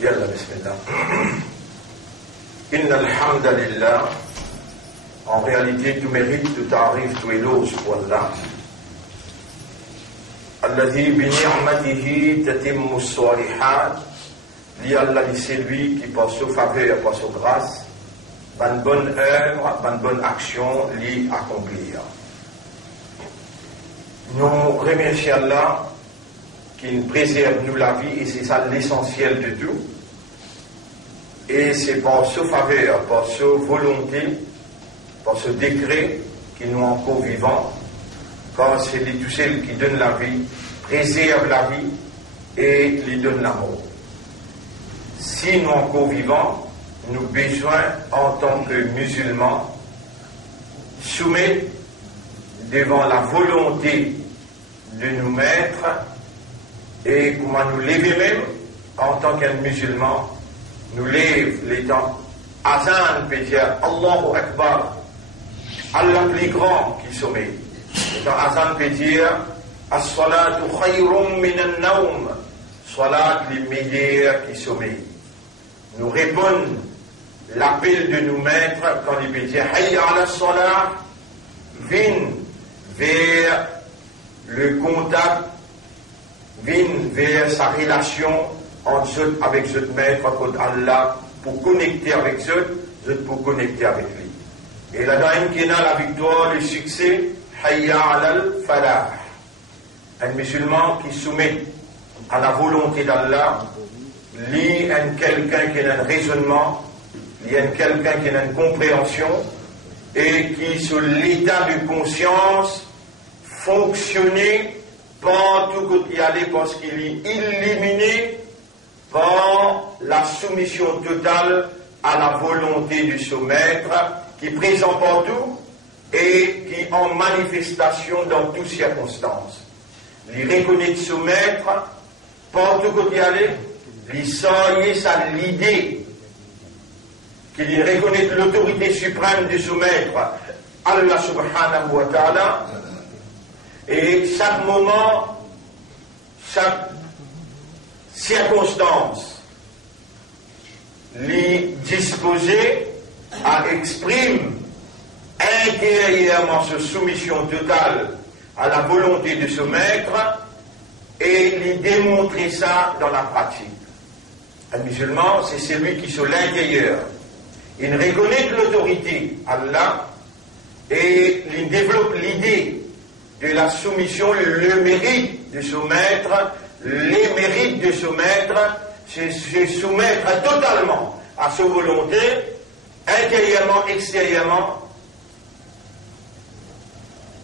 يلا بسم الله. إن الحمد لله. En réalité, tout mérite, tout arrive, tout éloge pour Allah. الذي بنعمته تتم الصالحات. Allah, c'est lui qui, par sa faveur, par sa grâce, une bonne œuvre, une bonne action, l'y accomplir. Nous remercions Allah qui nous préserve nous la vie, et c'est ça l'essentiel de tout. Et c'est par sa faveur, par sa volonté, par ce décret qui nous rend encore vivants, car c'est tout ceux qui donnent la vie, préservent la vie et lui donnent l'amour. Si nous encore vivants, nous avons besoin, en tant que musulmans, soumettre devant la volonté de nous mettre et comment nous lever même en tant qu'un musulman, nous lève les temps. Azan peut dire Allahu Akbar, Allah plus grand qui sommet. Et dans Azan peut dire As-salatu khayrum min an-nawm, salat les meilleurs qui sommet. Nous répondons l'appel de nous mettre quand il peut dire Hayya ala salat, viens vers le contact, viens vers sa relation entre eux avec ce maître, contre Allah, pour connecter avec eux, pour connecter avec lui. Et là-dedans, il y a la victoire, le succès, Hayya alal falah. Un musulman qui soumet à la volonté d'Allah, lit un quelqu'un qui a un raisonnement, lit un quelqu'un qui a une compréhension, et qui, sur l'état de conscience, fonctionner partout qu'il y allait parce qu'il est illuminé par la soumission totale à la volonté de son maître qui est présent partout et qui est en manifestation dans toutes circonstances. Il reconnaît son maître partout qu'il y allait, il sort ça l'idée qu'il reconnaît l'autorité suprême de son maître, Allah subhanahu wa ta'ala. Et chaque moment, chaque circonstance, les disposer à exprimer intérieurement sa soumission totale à la volonté de ce maître et lui démontrer ça dans la pratique. Un musulman, c'est celui qui sur l'intérieur, il reconnaît l'autorité Allah et il développe l'idée de la soumission, le mérite de ce maître, les mérites de ce maître, c'est se soumettre totalement à sa volonté, intérieurement, extérieurement,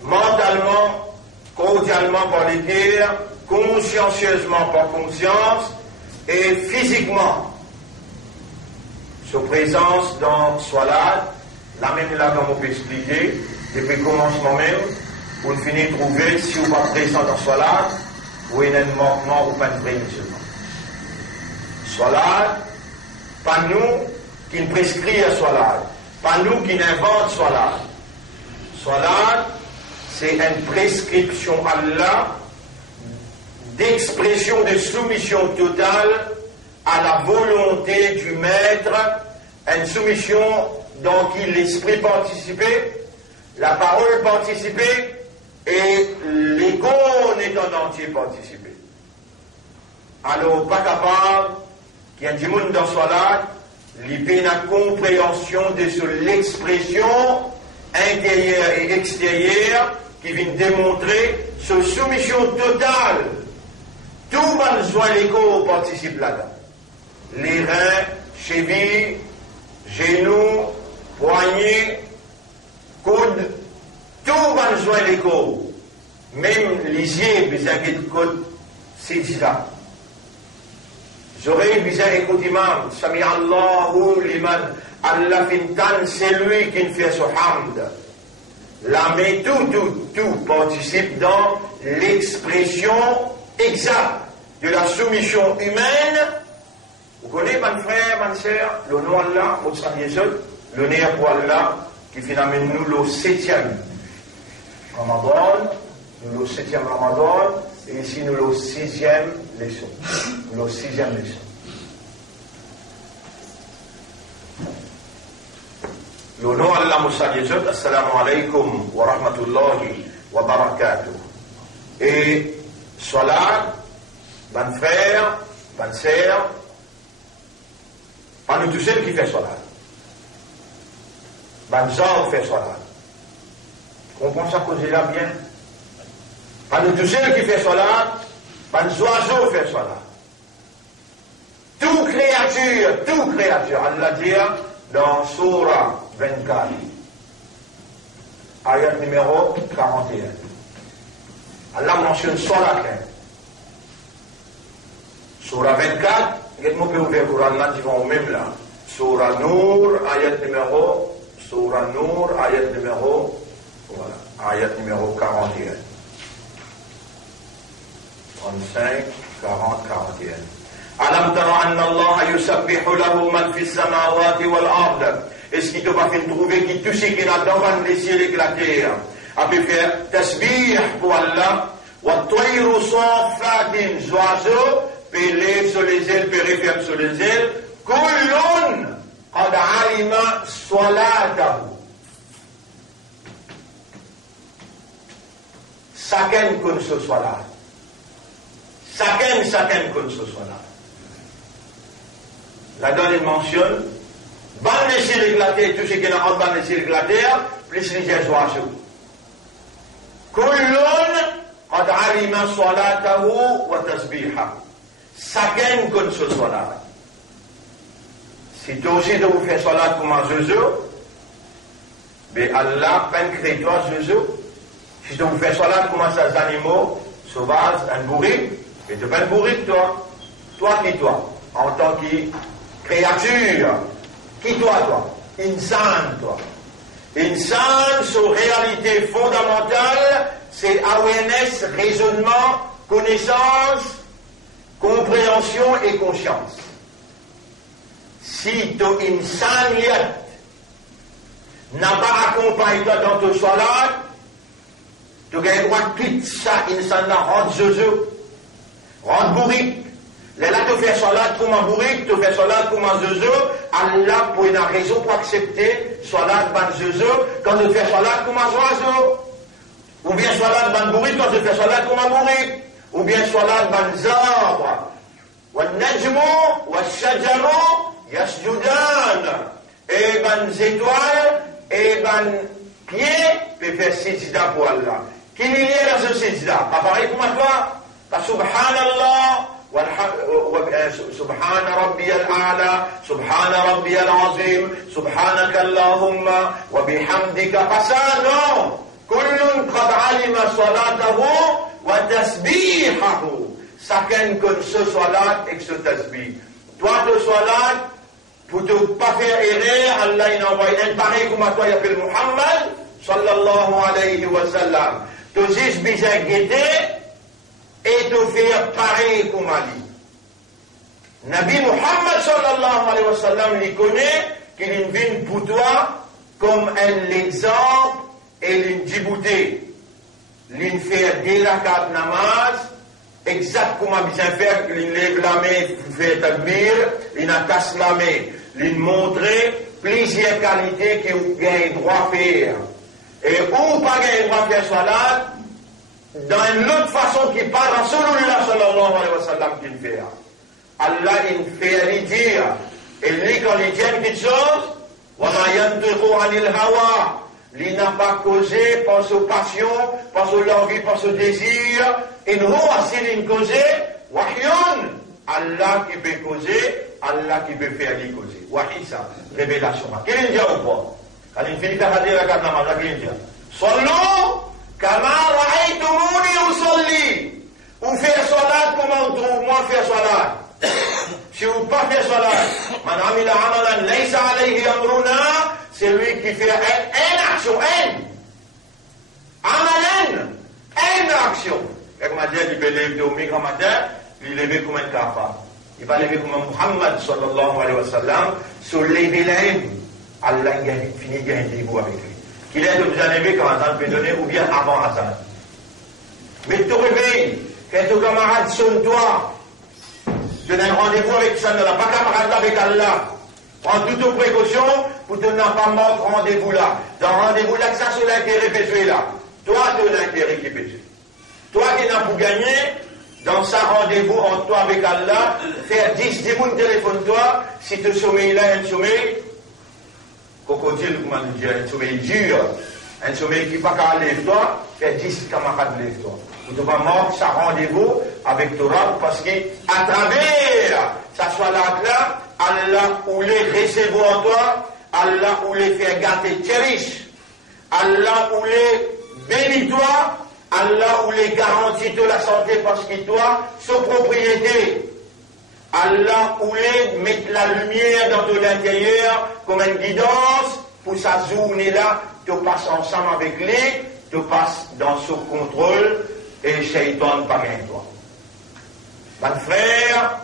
mentalement, cordialement par les cœurs, consciencieusement par conscience, et physiquement. Sa présence dans Salat, la même là comme on peut expliquer, depuis le commencement même, vous finissez de trouver, si vous n'êtes pas présent dans Salat, vous avez un manquement ou pas de vrai musulman. Salat, pas nous qui nous prescrit à Salat, pas nous qui invente Salat. Salat, c'est une prescription à Allah d'expression de soumission totale à la volonté du maître, une soumission dans qui l'esprit participait, la parole participait, et l'ego est en entier participé. Alors, pas capable qu'il y ait du monde dans Salat, il y a une compréhension de l'expression intérieure et extérieure qui vient démontrer sa soumission totale. Tout besoin de l'ego participe là-dedans. Les reins, chevilles, genoux, poignets, coudes, tout besoin de l'ego. Même les yeux, les inquiétudes, c'est ça. J'aurais besoin d'écouter imam, Sami Allahu liman, Allah fintan, c'est lui qui fait ce hamd. Là, mais tout participe dans l'expression exacte de la soumission humaine. Vous connaissez, mon frère, ma soeur, le nom Allah, le nez pour Allah, qui finalement nous le 7e Ramadan, nous le 7e Ramadan, et ici nous le 6e leçon. Nous le 6e leçon. Le nom Allah Moussa Yezud, assalamu alaikum wa rahmatullahi wa barakatuh. Et salat, ban frère, ban sœur, pas nous tous ceux qui fait salat. Ban zor fait salat. Comprends ça cause là bien? Pas nous tous ceux qui fait salat, ban oiseau fait salat. Toute créature, Allah dit dans Surah 24, ayat numéro 41. Allah mentionne salat. Surah 24, vous pouvez ouvrir le Coran là, ils vont même là. Surah Nour, ayat numéro, voilà, ayat numéro 41. 35, 40, 41. Alam tara anna Allah yusabbihu lahu man fi samawati wal ard. Est-ce qu'il te va faire trouver qui tout ce qui est dans les cieux et la terre a pu faire tasbih pour Allah, wa tayru safatin, oiseaux, pelés sur les ailes, périphéres sur les ailes, kullun qad alima salatahu. Chacun connaît ce salat. Chacun connaît ce salat. La donne mentionne, ban les cieux éclatés, tout ce qui est en bas des cieux éclatés, plus les oiseaux. Kullun qad alima salatahu wa tasbiha. Chacun connaît ce salat. Si toi aussi de vous faire salat comme un zozo, mais Allah peine créé toi zozo. Si tu vous fais salat comme ces animaux sauvages, un bourrique, et tu fais un bourrique toi. Toi qui toi, en tant que créature, qui toi, insan toi. Insan, son réalité fondamentale, c'est awareness, raisonnement, connaissance, compréhension et conscience. Si ton insaniyat n'a pas accompagné toi dans ton salat, tu as le droit de quitter ça, insan n'a rentre zozo, rentre bourrique. Là, tu fais salat comme un bourrique, tu fais salat comme un zozo, Allah pour une raison pour accepter salat ban zozo quand tu fais salat comme un oiseau. Ou bien salat ban bourrique quand tu fais salat comme un bourrique. Ou bien salat ban zarbre. Wa najmu wa shajaru yasjudan. Et ban étoiles et ban pieds peuvent faire sijda pour Allah. Qui n'y est dans ce sijda? Pas pareil pour toi? Pas subhanallah. سبحان ربي الأعلى سبحان ربي العظيم سبحانك اللهم وبحمدك فسانو كل قد علم صلاته وتسبيحه. Chacun connaît ce salat et ce tasbih. Toi, le salat, pour ne pas faire erreur, Allah il envoie un pareil comme à toi, il appelle Muhammad sallallahu alayhi wa sallam. Tu dis bien guetter et de faire pareil comme Ali. Nabi Muhammad sallallahu alayhi wa sallam lui connaît qu'il vient pour toi comme un exemple et l'indibouté. L'in fait des rakat namaz, exact comme il bien faire, l'in lève la main, fait takbir, l'in attache la main, l'in montrer plusieurs qualités qu'il gagne droit à faire. Et ou pas gagne droit à faire salat, dans une autre façon qui parle à Rasulullah sallallahu alayhi wa sallam qu'il fait. Allah il fait lui dire, et lui quand il dit une petite chose, wa ma yantiqu anil hawa, il n'a pas causé par sa passion, par son envie, par son désir, et nous aussi il causé, wahyun, Allah qui peut causer, Allah qui peut faire lui causer. Wahy ça, révélation. Qu'est-ce qu'il dit ou quoi? Quand il finit par dire la carte namaz, qu'est-ce qu'il dit? Sallu kama ra'aytumuni usalli. Ou faire salat comme on trouve, moi faire salat. Si vous ne pas faire salat, man amila amalan laysa alayhi amruna, c'est lui qui fait une action, amalan, une action. Et comme dit, il peut lever au grand matin, il lève comme un kafar. Il va lever comme un Muhammad sallallahu alayhi wa sallam, sur lever l'aim. Allah finit de rendez-vous avec lui. Qu'il est de vous enlever quand Hassan peut donner ou bien avant Hassan. Mais tu te réveilles, quand ton camarade sonne toi, tu as un rendez-vous avec ça, pas camarade avec Allah. Prends toutes tes précautions pour te n'en pas mordre rendez-vous là. Dans rendez-vous là, que ça c'est l'intérêt péché là. Toi, tu as l'intérêt qui est péché. Toi qui n'as pas gagné, dans ça rendez-vous entre toi avec Allah, faire 10 moun téléphone-toi, si tu sommeilles là, un sommeil, crocodile, comment on dit, un sommeil dur, un sommeil qui ne va pas lève-toi, faire 10 camarades lève-toi. Tu vas mordre ça rendez-vous avec Torah parce qu'à travers, ça soit là, Allah ou les recevoir en toi, Allah ou les faire gâter tes riches, Allah ou les bénit toi, Allah ou les garantit de la santé parce que toi, sans propriété. Allah ou les mettre la lumière dans ton intérieur comme une guidance pour sa journée-là, tu passes ensemble avec lui, tu passes dans son contrôle et Shaitan pas rien toi. Bonne frère,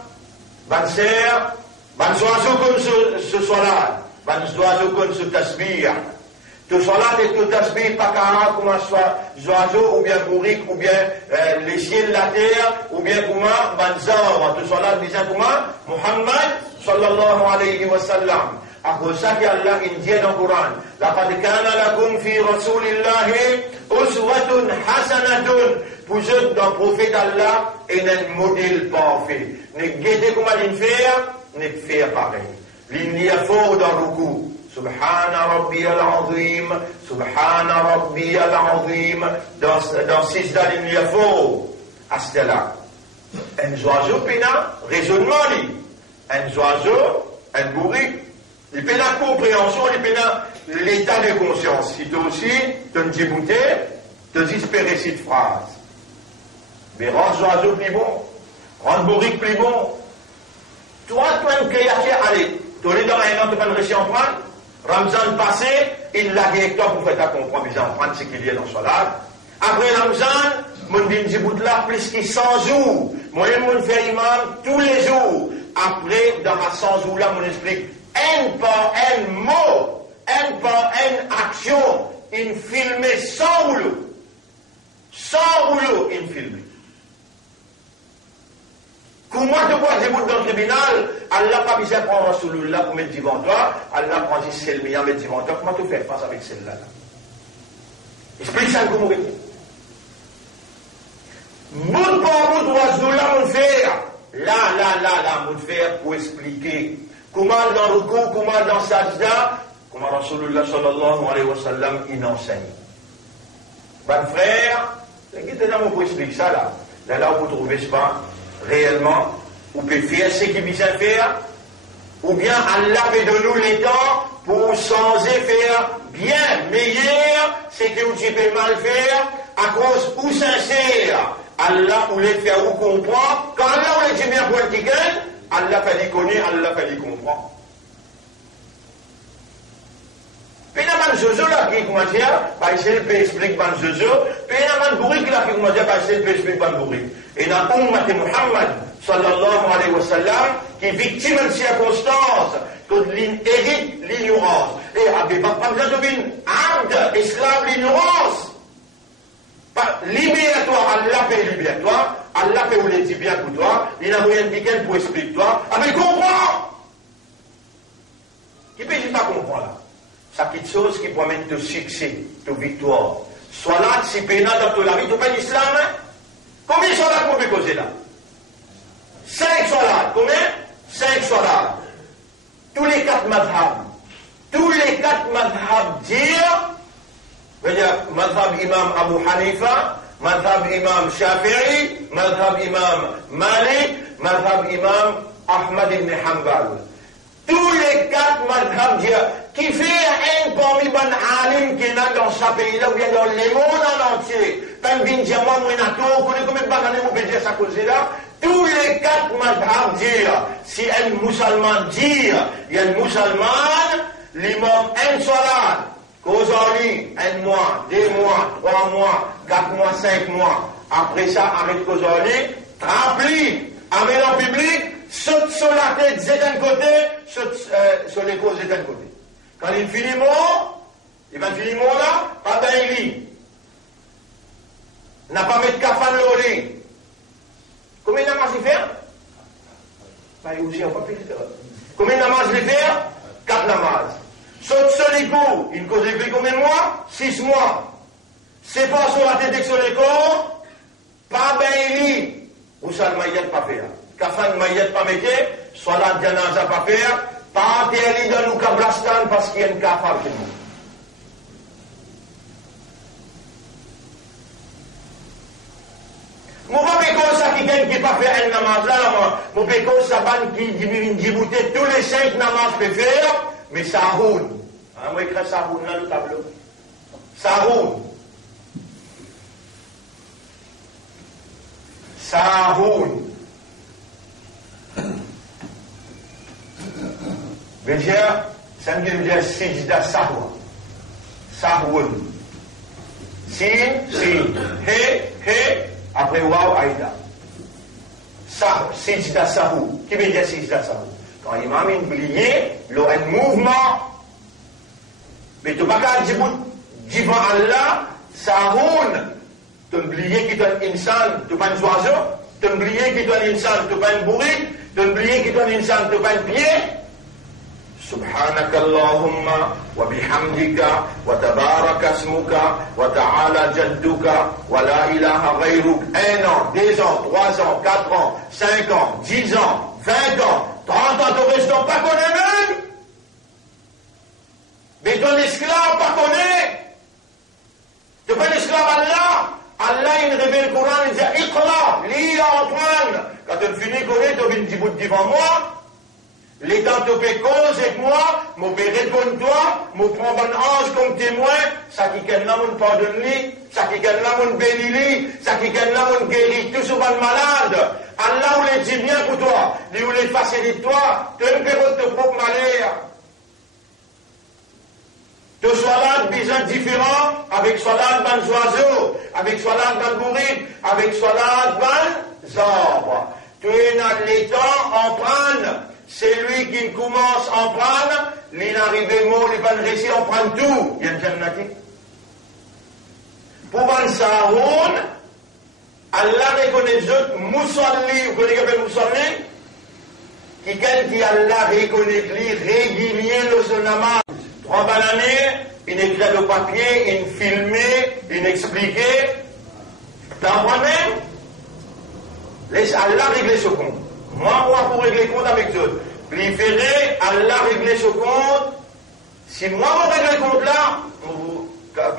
bonne sœur, bonne oiseau comme ce soir-là, bonne oiseau comme ce tasbih. Tout cela est tout tasbih, pas qu'un comme un oiseau, ou bien bourrique, ou bien les ciels, la terre, ou bien comme un banzar. Tout cela disait comme un Muhammad sallallahu alayhi wa sallam. À cause ça qu'Allah dit dans le Coran, لَقَدْ كَانَ لَكُمْ فِي رَسُولِ اللَّهِ أُسْوَةٌ حَسَنَةٌ. Vous êtes dans le prophète Allah et un modèle parfait. Ne guettez comment il fait, ne faire pareil. Il y a fort dans le coup. سبحان ربي العظيم سبحان ربي العظيم dans 6 dalles il y a faux à ce là un oiseau pena raisonnement un oiseau un bourrique il pena compréhension il pena l'état de conscience si toi aussi tu ne débouté tu dispérer cette phrase mais rends oiseau plus bon rends bourrique plus bon toi un créateur allez tu es dans un an tu vas le réussir en prendre Ramzan passé, il l'a dit avec toi pour faire ta comprendre, mais en prendre ce qu'il y a dans le salat. Après Ramzan, mon bin Djibout là, plus que 100 jours. Moi, je fais imam tous les jours. Après, dans ma 100 jours là, on explique un par un mot, un par une action, il filmé sans rouleau. Sans rouleau, il filmé. Comment tu vois des bouts dans le tribunal, Allah pas besoin de prendre Rasulullah pour mettre devant toi, Allah prend c'est le meilleur mettre devant toi, comment tu fais face avec celle-là? Explique ça comment vous bout par bout, oiseau là, mon frère, là, mon frère, pour expliquer comment dans le coup, comment dans Sajda, comment Rasulullah sallallahu alayhi wa sallam, il enseigne. Ben frère, c'est là pour expliquer ça là, vous trouvez pas réellement, ou peut faire ce qu'il vient faire, ou bien Allah fait de nous les temps pour changer, faire bien, meilleur, ce que vous pouvez mal faire, à cause ou sincère. Allah ou les faire ou comprendre, quand Allah ou les dit bien pour un petit Allah fait les connaître, Allah fait les comprendre. Puis il y a un jojo là qui commence à essayer de expliquer un jojo, puis il y a un bourrique là qui commence à essayer de expliquer un bourrique. Et dans l'ummat de Muhammad, sallallahu alayhi wa sallam, qui est victime de circonstances, que hérite l'ignorance. Et avec pas besoin de venir, abd, esclave, l'ignorance. Libère-toi, Allah fait libère-toi, Allah fait ou les dit bien pour toi, il a rien dit qu'elle pour expliquer toi, mais comprends! Qui peut pas comprendre là? Ça quelque chose qui peut mettre de succès, de victoire. Soit là, si pénal dans toute la vie, tu fais l'islam, hein? Combien de salades qu'on peut causer là? 5 salades. Combien? 5 salades. Tous les 4 madhab. Tous les 4 madhab dire, madhab imam Abu Hanifa, madhab imam Shafi'i, madhab imam Malik, madhab imam Ahmad ibn Hanbal. Tous les 4 madhab dire, qui fait un parmi les alim qui est dans ce pays-là, ou bien dans le monde en entier. Quand on dit, moi, je connais combien de bagages, on peut dire ça cause là. tous les 4 madhab disent, si un musulman dit, il y a un musulman, l'imam un salat, causali, 1 mois, 2 mois, 3 mois, 4 mois, 5 mois. Après ça, arrête causali, rempli, amène en public, saute sur la tête, c'est d'un côté, saute sur les causes, c'est d'un côté. Quand il finit mort, là, pas d'un lit. N'a pas mettre kafan le lit. Combien de namaz il fait? Bah, il aussi, on va pas combien de namaz il fait? 4 namaz. Saute sur les coups, il cause écrit combien de mois? 6 mois. C'est pas sur la tête sur les corps, pas d'un lit. Ou ça, le maïet pas faire. Kafan maïet pas mettre, soit la janaza pas faire, pas interdit dans le Kablastan parce qu'il y a une kafar chez nous. Moi, je ça qui gagne qui pas fait un namaz là, moi, je ça ban qui djibouté tous les 5 namaz peut faire, mais ça roule. Moi, j'écris ça roule dans le tableau. Ça roule. Ça roule. Déjà, ça me dit dire sijda sahwa. Sahwun. Sin, he, après waw, aïda. Sijda sahu. Qui veut dire sijda sahu? Quand l'imam a oublié, il a un mouvement. Mais tu ne peux pas dire devant Allah, sahoun. Tu oublié qu'il est un insan, tu n'es pas un oiseau. Tu oublié qu'il est un insan, tu n'es pas une bourrique. Tu oublié qu'il est un insan, tu n'es pas un pied. سبحانك اللهم وبحمدك وتبارك اسمك وتعالى جدك ولا إله غيرك 1 an, 2 ans, 3 ans, 4 ans, 5 ans, 10 ans, 20 ans, 30 ans, tu restes pas connaît même. Mais ton esclave pas connaît. Tu pas un esclave Allah. Allah il révèle le Coran, il dit Iqra, lis Antoine. Quand tu finis connaître, tu viens dire devant moi. Les temps te fais cause avec moi, je vais répondre toi, je prends un ange comme témoin, ça qui est là, mon pardonne-lui, ça qui est là, mon bénis-lui, ça qui est là, mon guéris, tout souvent malade. Allah ou les dit bien pour toi, lui ou les facilite toi, tu ne peux pas te propre malheur. Tu sois là, besoin différent, avec salade dans oiseaux, avec salade dans bourrique, avec salade dans arbres. Tu es dans les temps en prendre. C'est lui qui commence à en prendre, il n'arrive mot, il va réussir à en prendre tout. Il y a une jannati. Pour ban sahoun, Allah reconnaît les autres, moussalli, vous connaissez qu'appelle moussalli? Qui dit Allah reconnaît lui régulier le son namaz. 3 bananes, une écrit de papier, une filmée, une expliquée. T'en vois même? Laisse Allah régler ce compte. Moi, pour régler le compte avec eux, préférez Allah régler ce compte. Si moi, je règle le compte là, tout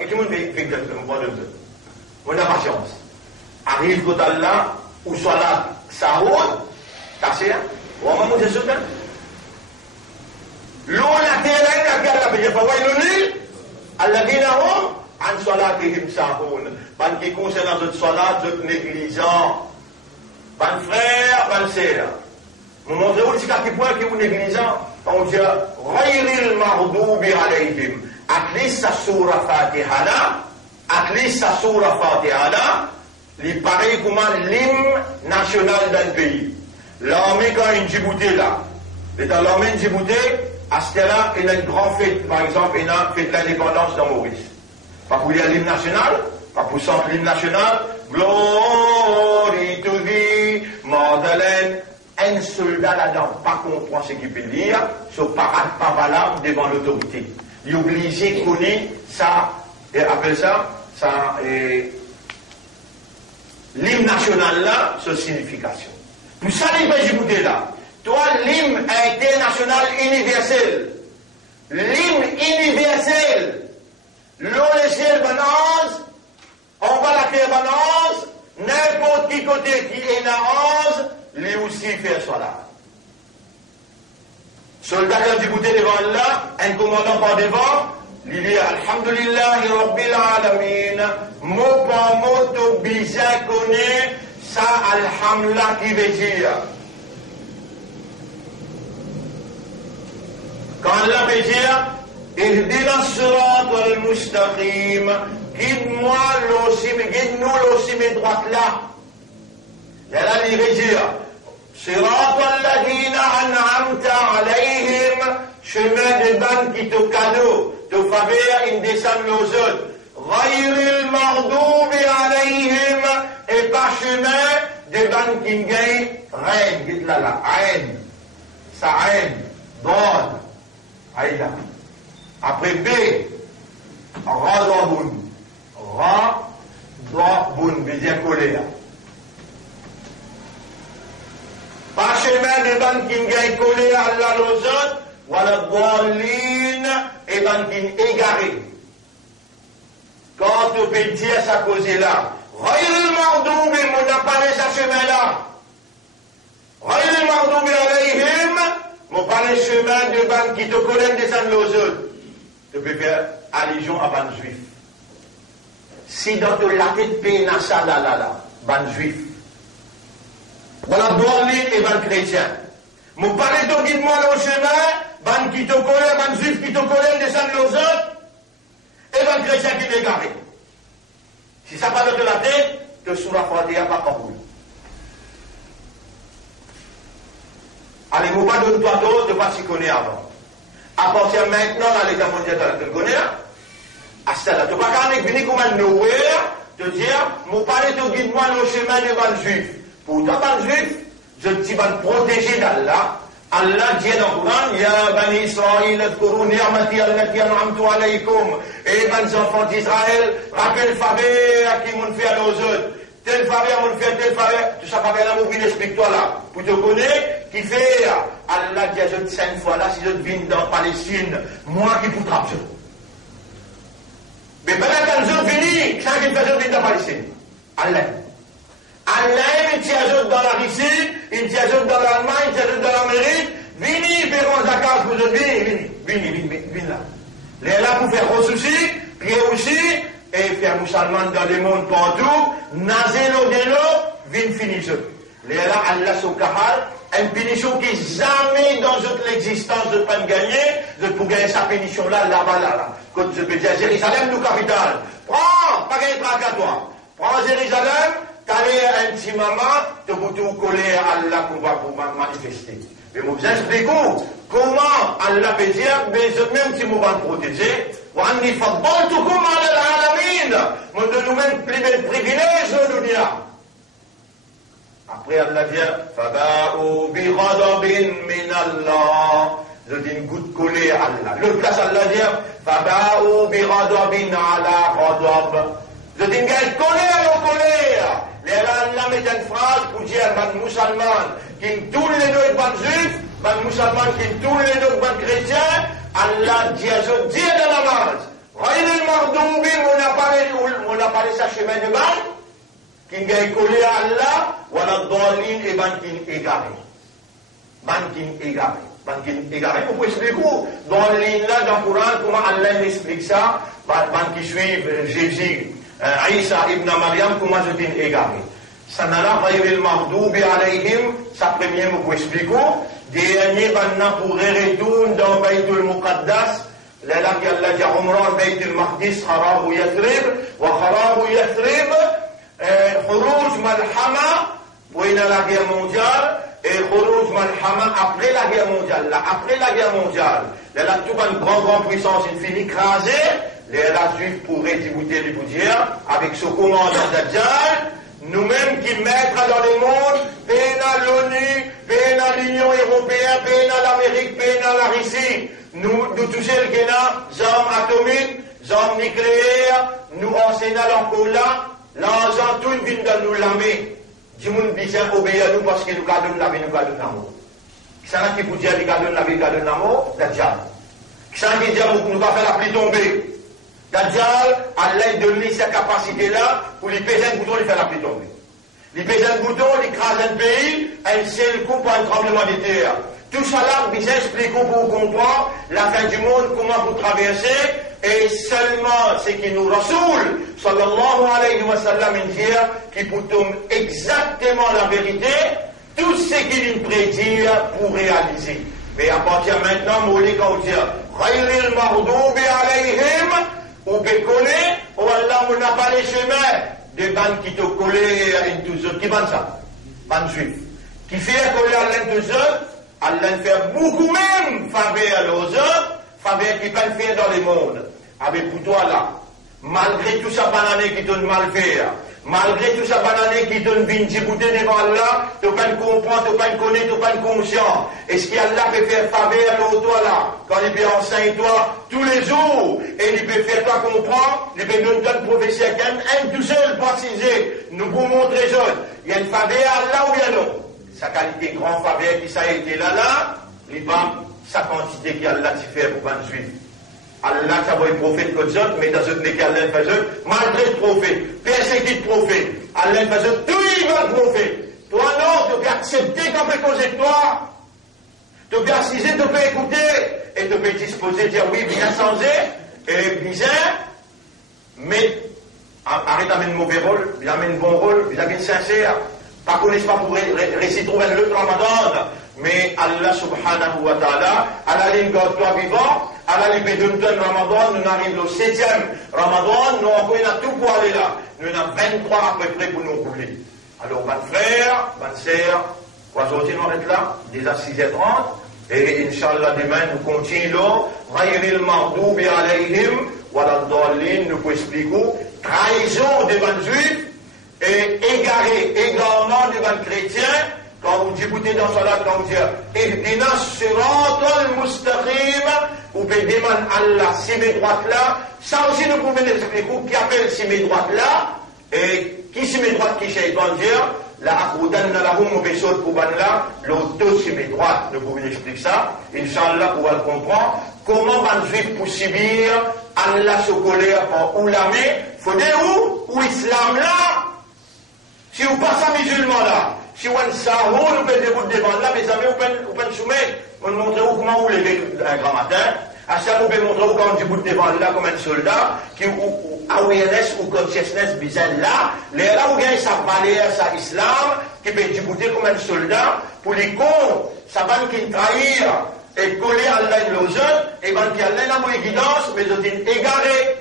le monde fait exactement de eux. On a patience. Arrive quand Allah, ou soit là, ça roule, cassé, ou on va monter sur terre. L'eau, la terre, la terre, la terre, la terre, Allah dit là, en salatihim sahoun. Ban qui concerne notre salat, notre négligent. Ban frère, ban sœur. Vous montrez où jusqu'à quel point que vous négligent. On dit, Ghayril Mardoubi alayhim. Atlis sa soura Fatiha là, atlis sa soura Fatiha là, il paraît comme l'hymne national d'un pays. L'armée quand une Djibouti là, dans l'armée de Djibouti, à ce là, il y a une grande fête, par exemple, il y a une fête de l'indépendance dans Maurice. Pas pour lire l'hymne national, pas pour chanter l'hymne national, Glory to thee, Madeleine. Un soldat là-dedans, pas comprend ce qu'il peut dire, ce parade pas valable devant l'autorité. Il est obligé de connaître ça, et appelle ça, l'hymne national là, sa signification. Pour ça, les Djibouti là, toi, l'hymne international universel, l'hymne universel, l'eau le ciel banase, on va la terre banase, n'importe qui côté qui est naase, lui aussi fait cela. Soldat qui a écouté devant Allah, un commandant par devant, il dit Alhamdulillah Rabbil Alamin, mot par mot, tout bizarre connaît, ça, alhamdulillah, qui veut dire. Quand Allah veut dire, Ihdina as-sirat al-mustaqim, guide-moi guide-nous l'ossim droite là. Et là, il veut dire, sirat al-ladina an'amta alayhim, chemin des banques qui te cadeau, te faveur, ils descendent aux autres. Ghayril maghdubi alayhim, et pas chemin des banques qui gagnent, reine, dites là, reine, ça reine, bonne, aïda. Après B, Radabun. Radabun, veut dire colère. Pas chemin des banques qui gagnent colère, Allah aux autres, voilà Bolline et banques égarées. Quand on peut dire ça cause là, Raïl Mardou, mais on n'a pas laissé ce chemin-là. Raïl Mardou, mais alayhim, on pas les chemins de banques qui te collent descendent aux autres. Tu peux faire allusion à ban juif. Si dans la tête pénassa là, ban juif. Voilà Bolline et ban chrétien. Mon parler de guide-moi le chemin, ban qui te collent, ban juif qui te collent descendent aux autres. Et ben, le chrétien qui est égaré. Si ça part de la tête, que sous la foi, il n'y a pas de allez, vous pas de toi d'autre, de pas s'y connaître avant. À partir maintenant, à l'état mondial, tu le connais. À ce là tu ne peux pas venir comme un nowhere, te dire, mon parler de guide-moi le chemin des ban juifs. Pourtant, ban juif, je te ban protégé d'Allah. Allah dit dans le Coran, Ya Bani Israël, adkourou ni'mati allati an'amtu alaykum. Et les enfants d'Israël, rappelle faveur qui m'ont fait à nos autres. Tel faveur m'ont fait, tel faveur. Tout ça, faveur là, mon explique-toi là. Pour te connaître, qui fait, Allah dit à eux 5 fois là, si je viens dans Palestine, moi qui vous trappe. Mais pendant quand je viens, ça qui fait je viens dans Palestine. Allah. Allah, il tient eux dans la Russie, il tient eux dans l'Allemagne, il tient eux dans l'Amérique. Venez, ferons la case pour eux, venez là. Les là pour faire gros soucis, prier aussi, et faire musulman dans le monde partout, nazer l'eau de l'eau, venez finir ça. Les là, Allah Soukahal, une punition qui jamais dans l'existence de pas gagner, de pour gagner sa punition là, là. Quand je peux dire Jérusalem, nous capitale. Prends, pas gagner toi. Prends Jérusalem, t'allais un petit maman, te pour tout coller à Allah pour manifester. Mais vous expliquez comment Allah peut dire, mais même si vous va protéger, وَأَنِّي فَضَّلْتُكُمْ عَلَى الْعَالَمِينَ, nous donnons même plus de privilèges au dunya. Après Allah dit, فَبَاءُوا بِغَضَبٍ مِّنَ اللَّهِ, je dis une goutte collée à Allah. Le place Allah dit, فَبَاءُوا بِغَضَبٍ عَلَى غَضَبٍ. Je dis une goutte collée à la colère. Les Allah met une phrase pour dire, ban musulman, qui tous les deux ban juifs, ban musulman qui tous les deux ban chrétiens, Allah dit à eux, dit dans la namaz, Raïl Mardoubi, on a parlé sa chemin de ban, qui gagne collé à Allah, ou à la Dolin et ban qui égaré. Ban qui égaré. Vous pouvez expliquer dans l'île là, dans le Coran, comment Allah explique ça, ban qui suit Jésus. Isa ibn Maryam, comment je dis égaré. Ça n'a pas Raïl Mardoubi alayhim, sa première, vous pouvez expliquer. Dernier, maintenant, pour retourner dans Baytul Muqaddas, là, Allah dit Umrah Baytul Maqdis, Kharab Yathrib, wa Kharab Yathrib, Khuruj Malhama, pour la guerre mondiale, et Khuruj Malhama après la guerre mondiale. Là, après la guerre mondiale, là, tout une grande puissance, une finit écrasée, les Juifs pourraient débuter les dire, avec ce commandant Dajjal, nous-mêmes qui mettent dans le monde, peine à l'ONU, peine à l'Union européenne, peine à l'Amérique, peine à la Russie. Nous toucher le Guéna, armes atomiques, armes nucléaires, nous enseignons encore là, l'argent tout vient dans nous l'armée. Dis-moi, bizarre, obéir à nous parce que nous gardons la vie, nous gardons l'amour. Qui s'en a qui vous dit, nous gardons la vie, nous gardons l'amour, Dajjal. Qui s'en a qui dit, nous va faire la pluie tomber. Dajjal, à l'aide de lui, sa capacité-là, pour lui peser un bouton, lui faire la pluie tomber. Lui peser un bouton, lui écraser un pays, un seul coup pour un tremblement de terre. Tout ça là, bien explique pour comprendre la fin du monde, comment vous traversez, et seulement ce qui nous Rasoul, sallallahu alayhi wa sallam, dit, qui pour exactement la vérité, tout ce qu'il prédit pour réaliser. Mais à partir de maintenant, Mouli, quand on dit, Ghayril Mardoubi alayhim, ou Bekone, ou Allah, on n'a pas les chemins des bandes qui te collent à une tous autres. Qui bandes ça? Bandes juives. Qui fait coller à l'un tous autres, Allah fait beaucoup même faveur aux autres, faveur qui peut le faire dans le monde. Avec pour toi là, malgré tout ça banane qui donne mal faire, malgré tout ça banane qui donne bien djibouté devant Allah, tu peux pas comprendre, tu peux pas connaître, tu peux pas conscient. Est-ce qu'Allah peut faire faveur à toi là, quand il peut enseigner toi tous les jours, et il peut faire toi comprendre, il peut donner une prophétie à quelqu'un, tout seul précisé, nous vous montrer jeune, il y a une faveur à Allah ou bien non? Sa qualité grand faveur qui ça a été là, il va sa quantité qu'Allah s'y fait pour 28. Allah ça va être prophète que autres, mais dans autres cas Allah faisait, malgré le prophète, persécuté le prophète, Allah faisait tout il va le prophète. Toi non, tu peux accepter qu'on peut causer de toi. Tu peux assiser, tu peux écouter, et tu peux disposer, dire oui, bien changé, et bizarre, mais arrête d'amener mauvais rôle, il amène bon rôle, il amène sincère. Pas connaissent pas pour réciter le Ramadan, mais Allah subhanahu wa ta'ala, Allah ligne toi vivant, Allah ligne de Ramadan, nous arrivons au 7e Ramadan, nous encore tout pour aller là. Nous avons 23 à peu près pour nous couler. Alors, bonne frère, bonne sœur, aujourd'hui nous sommes là, déjà 6h30, et Inch'Allah demain nous continuons, Ghayril Mardoubi alayhim, wala dallin, nous pouvons expliquer, trahison devant les Juifs, et égarement devant le chrétien, quand vous dites dans cela, quand vous dites Ihdina siratal mustaqim, vous pouvez demander Allah, si mes droites là, ça aussi nous pouvons expliquer qui appelle si mes droites là, et qui si mes droites qui chez dire, la akoudanna lahum mubesot pour ban là, l'auto si mes droites, nous pouvons expliquer ça, Inch'Allah, pour le comprendre, comment van juif pour subir Allah se colère par oulamé, faut dire où islam là, si vous passez à musulman là, si vous êtes sahou, vous pouvez debout devant là, mes amis, vous pouvez soumettre, vous montrez comment vous levez un grand matin, à ça vous pouvez montrer comment vous debout devant là comme un soldat, qui awareness ou consciousness bizarre là, là où gagne sa valeur, sa islam, qui peut débouter comme un soldat, pour les cons, sa bande qui trahir, et coller à Allah et l'autre, et bande qui a l'un à mon guidance, mais vous êtes égaré,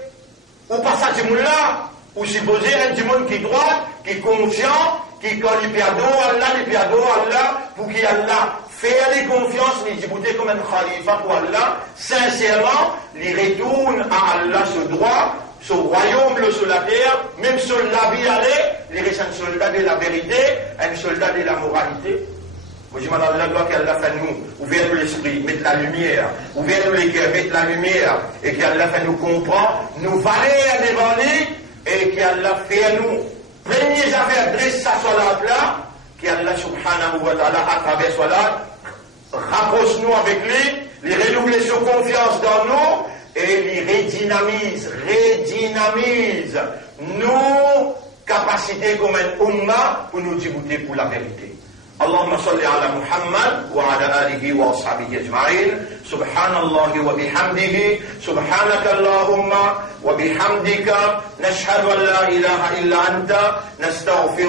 ou pas ça du monde là, ou supposer un du monde qui est droit, qui est conscient, qui connaît les piados, Allah, pour qu'il Allah fait les confiance, les débouter comme un khalifa pour Allah, sincèrement, les retourne à Allah ce droit, ce royaume, le sur la terre, même sur la vie aller, les récents soldats de la vérité, un soldat de la moralité. Moi, je demande à Allah qu'Allah fait nous, ouvrir l'esprit, mettre la lumière, ouvrir les cœurs, mettre la lumière, et qu'Allah fait nous comprendre, nous valer devant lui, et qu'Allah fait nous, premiers affaires, dresse sa salat là, qu'Allah subhanahu wa ta'ala, à travers salat, rapproche-nous avec lui, les renouveler sa confiance dans nous, et les redynamise nos capacités comme un umma pour nous débouter pour la vérité. اللهم صل على محمد وعلى آله وأصحابه أجمعين سبحان الله وبحمده سبحانك اللهم وبحمدك نشهد أن لا إله إلا أنت نستغفر